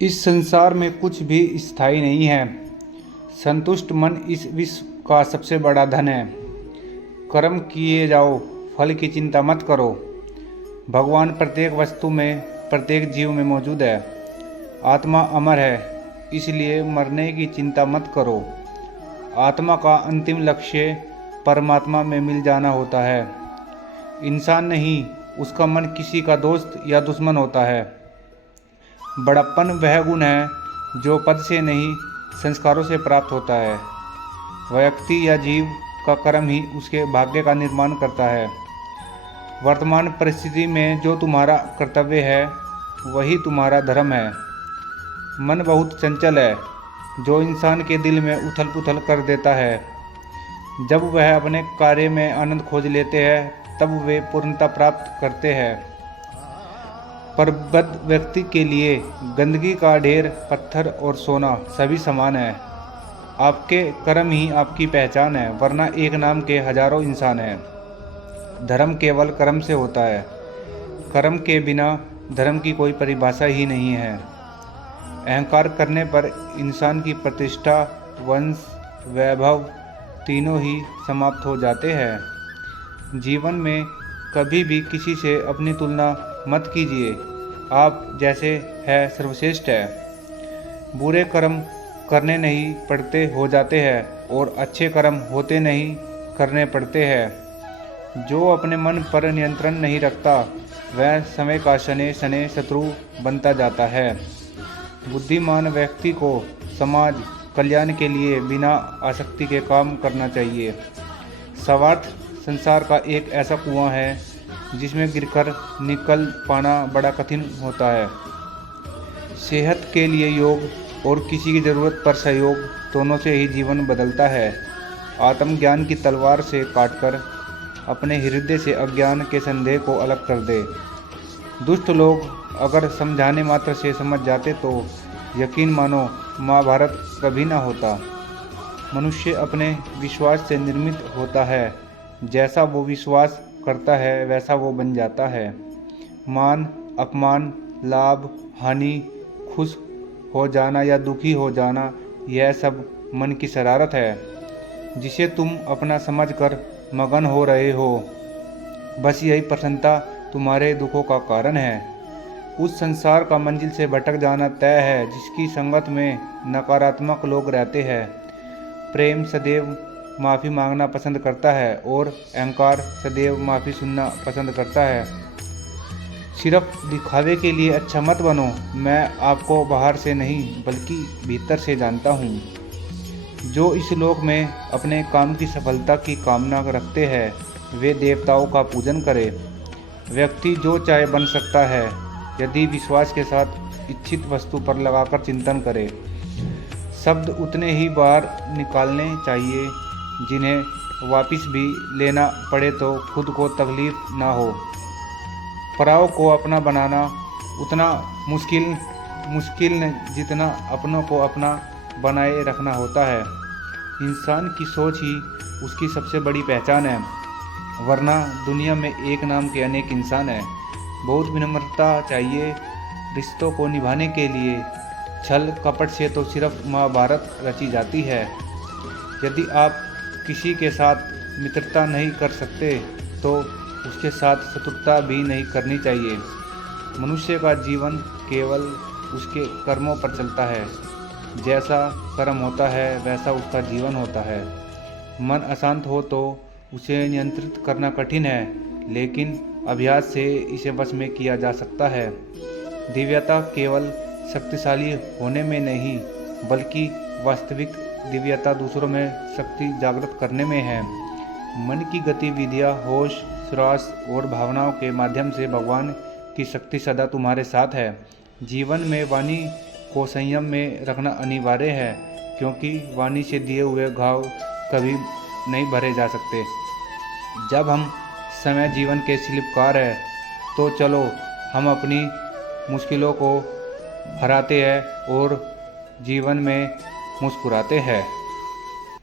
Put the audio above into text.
इस संसार में कुछ भी स्थायी नहीं है। संतुष्ट मन इस विश्व का सबसे बड़ा धन है। कर्म किए जाओ, फल की चिंता मत करो। भगवान प्रत्येक वस्तु में, प्रत्येक जीव में मौजूद है। आत्मा अमर है, इसलिए मरने की चिंता मत करो। आत्मा का अंतिम लक्ष्य परमात्मा में मिल जाना होता है। इंसान नहीं, उसका मन किसी का दोस्त या दुश्मन होता है। बड़प्पन वह गुण है जो पद से नहीं, संस्कारों से प्राप्त होता है। व्यक्ति या जीव का कर्म ही उसके भाग्य का निर्माण करता है। वर्तमान परिस्थिति में जो तुम्हारा कर्तव्य है वही तुम्हारा धर्म है। मन बहुत चंचल है, जो इंसान के दिल में उथल पुथल कर देता है। जब वह अपने कार्य में आनंद खोज लेते हैं तब वे पूर्णता प्राप्त करते हैं। प्रबुद्ध व्यक्ति के लिए गंदगी का ढेर, पत्थर और सोना सभी समान है। आपके कर्म ही आपकी पहचान है, वरना एक नाम के हजारों इंसान हैं। धर्म केवल कर्म से होता है। कर्म के बिना धर्म की कोई परिभाषा ही नहीं है। अहंकार करने पर इंसान की प्रतिष्ठा, वंश, वैभव तीनों ही समाप्त हो जाते हैं। जीवन में कभी भी किसी से अपनी तुलना मत कीजिए। आप जैसे है सर्वश्रेष्ठ है। बुरे कर्म करने नहीं पड़ते हो जाते हैं और अच्छे कर्म होते नहीं करने पड़ते हैं। जो अपने मन पर नियंत्रण नहीं रखता वह समय का शनै शनै शत्रु बनता जाता है। बुद्धिमान व्यक्ति को समाज कल्याण के लिए बिना आसक्ति के काम करना चाहिए। स्वार्थ संसार का एक ऐसा कुआं है जिसमें गिरकर निकल पाना बड़ा कठिन होता है। सेहत के लिए योग और किसी की ज़रूरत पर सहयोग, दोनों से ही जीवन बदलता है। आत्मज्ञान की तलवार से काटकर अपने हृदय से अज्ञान के संदेह को अलग कर दे। दुष्ट लोग अगर समझाने मात्र से समझ जाते तो यकीन मानो महाभारत कभी ना होता। मनुष्य अपने विश्वास से निर्मित होता है। जैसा वो विश्वास करता है वैसा वो बन जाता है। मान, अपमान, लाभ, हानि, खुश हो जाना या दुखी हो जाना, यह सब मन की शरारत है जिसे तुम अपना समझकर मगन हो रहे हो। बस यही प्रसन्नता तुम्हारे दुखों का कारण है। उस संसार का मंजिल से भटक जाना तय है जिसकी संगत में नकारात्मक लोग रहते हैं। प्रेम सदैव माफ़ी मांगना पसंद करता है और अहंकार सदैव माफ़ी सुनना पसंद करता है। सिर्फ दिखावे के लिए अच्छा मत बनो। मैं आपको बाहर से नहीं बल्कि भीतर से जानता हूँ। जो इस लोक में अपने काम की सफलता की कामना रखते हैं वे देवताओं का पूजन करें। व्यक्ति जो चाहे बन सकता है यदि विश्वास के साथ इच्छित वस्तु पर लगाकर चिंतन करे। शब्द उतने ही बाहर निकालने चाहिए जिन्हें वापस भी लेना पड़े तो खुद को तकलीफ ना हो। पराओं को अपना बनाना उतना मुश्किल जितना अपनों को अपना बनाए रखना होता है। इंसान की सोच ही उसकी सबसे बड़ी पहचान है, वरना दुनिया में एक नाम के अनेक इंसान हैं। बहुत विनम्रता चाहिए रिश्तों को निभाने के लिए। छल कपट से तो सिर्फ महाभारत रची जाती है। यदि आप किसी के साथ मित्रता नहीं कर सकते तो उसके साथ शत्रुता भी नहीं करनी चाहिए। मनुष्य का जीवन केवल उसके कर्मों पर चलता है। जैसा कर्म होता है वैसा उसका जीवन होता है। मन अशांत हो तो उसे नियंत्रित करना कठिन है, लेकिन अभ्यास से इसे वश में किया जा सकता है। दिव्यता केवल शक्तिशाली होने में नहीं बल्कि वास्तविक दिव्यता दूसरों में शक्ति जागृत करने में है। मन की गतिविधियाँ, होश, श्वास और भावनाओं के माध्यम से भगवान की शक्ति सदा तुम्हारे साथ है। जीवन में वाणी को संयम में रखना अनिवार्य है, क्योंकि वाणी से दिए हुए घाव कभी नहीं भरे जा सकते। जब हम समय जीवन के शिल्पकार हैं तो चलो हम अपनी मुश्किलों को हराते हैं और जीवन में मुस्कुराते हैं।